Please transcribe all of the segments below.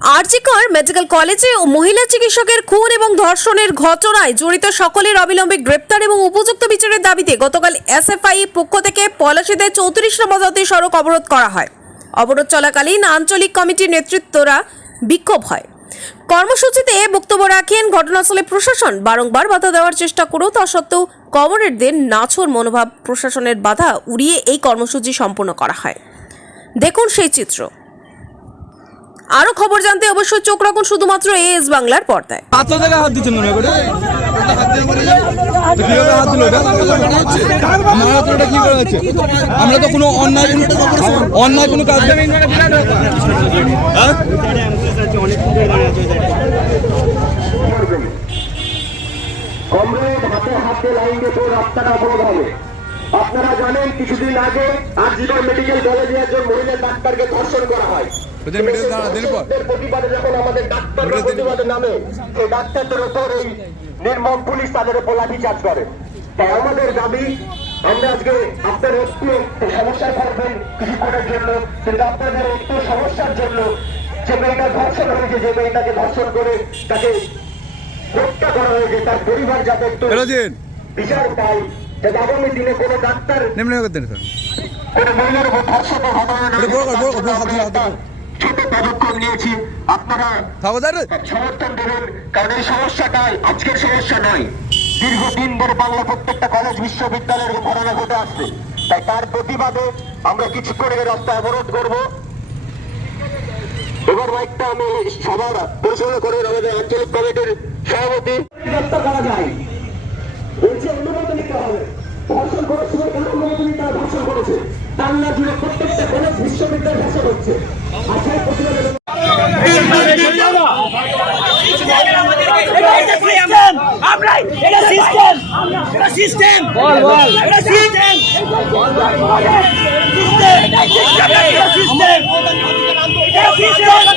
RG Kar medical কলেজে ও মহিলা চিকিৎসকের খুন এবং ধর্ষণের ঘটনায় জড়িত সকলের অবিলম্বে গ্রেপ্তার এবং উপযুক্ত বিচারের দাবিতে গতকাল এসএফআই পক্ষ থেকে পলাশীতে চৌত্রিশ নম্বর জাতীয় সড়ক অবরোধ করা হয়। অবরোধ চলাকালীন আঞ্চলিক কমিটির নেতৃত্বরা বিক্ষোভ হয়। কর্মসূচিতে বক্তব্য রাখেন ঘটনাস্থলে প্রশাসন। বারংবার বাধা দেওয়ার চেষ্টা করেও তা সত্ত্বেও কমরেডদের নাছর মনোভাব প্রশাসনের বাধা উড়িয়ে এই কর্মসূচি সম্পন্ন করা হয়। দেখুন সেই চিত্র। আরও খবর জানতে অবশ্যই চোখ রাখুন শুধুমাত্র এএস বাংলার পর্দায়। হাতটা থেকে হাত দিচ্ছেন মনে করে। হাত আমার হাতে তো কোনো অন্যায় কোনো অন্যায় কোনো কাজ হ্যাঁ? কমরেড হাতে হাতে লাইন দিয়ে রাস্তাটা অবরোধ হবে। আপনারা জানেন কিছুদিন আগে আরজিকর মেডিকেল কলেজে একজন মহিলা ডাক্তারকে ধর্ষণ করা হয়। ওদের মেডিকেল দাঁড়া, দিন পর। প্রতিবাদে যখন আমাদের ডাক্তাররা প্রতিবাদে নামে সেই ডাক্তারদের উপর এই নির্মম পুলিশ তাদের উপর লাঠিচার্জ করে। তাই আমাদের দাবি আমরা আজকে আপনার একটু সমস্যায় পড়বেন কিছুক্ষণের জন্য কিন্তু আপনাদের একটু সমস্যার জন্য যে মেয়েটা ধর্ষণ হয়েছে যে মেয়েটাকে ধর্ষণ করে তাকে হত্যা করা হয়েছে তার পরিবার যাতে একটু বিচার পায় যাতে আগামী দিনে কোনো ডাক্তার নেমে করতেন স্যার কোনো মহিলার উপর ধর্ষণের ঘটনা ছোট পদক্ষেপ নিয়েছি। আপনারা সমর্থন দেবেন কারণ এই সমস্যাটা আজকের সমস্যা নয়। দীর্ঘদিন ধরে বাংলা প্রত্যেকটা কলেজ বিশ্ববিদ্যালয়ের ঘটনা ঘটে আসছে। তাই তার প্রতিবাদে আমরা কিছু করে রাস্তা অবরোধ করব। এবার মাইকটা আমি সবার পরিচালনা করেন আমাদের আঞ্চলিক কমিটির সভাপতি। করা যায়। বলছে অনুমতি নিতে হবে। ধর্ষণ করার সময় কোনো অনুমতি নিতে হবে? ধর্ষণ করেছে। বাংলা জুড়ে প্রত্যেকটা কলেজ বিশ্ববিদ্যালয় ধর্ষণ হচ্ছে আর সেই প্রতিবাদে সিস্টেম আমরাই এটা সিস্টেম এটা সিস্টেম বল বল এটা সিস্টেম সিস্টেম এটা সিস্টেম এটা সিস্টেম এটা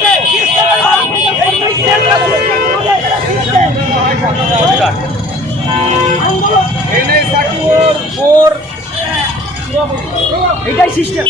সিস্টেম এটাই সিস্টেম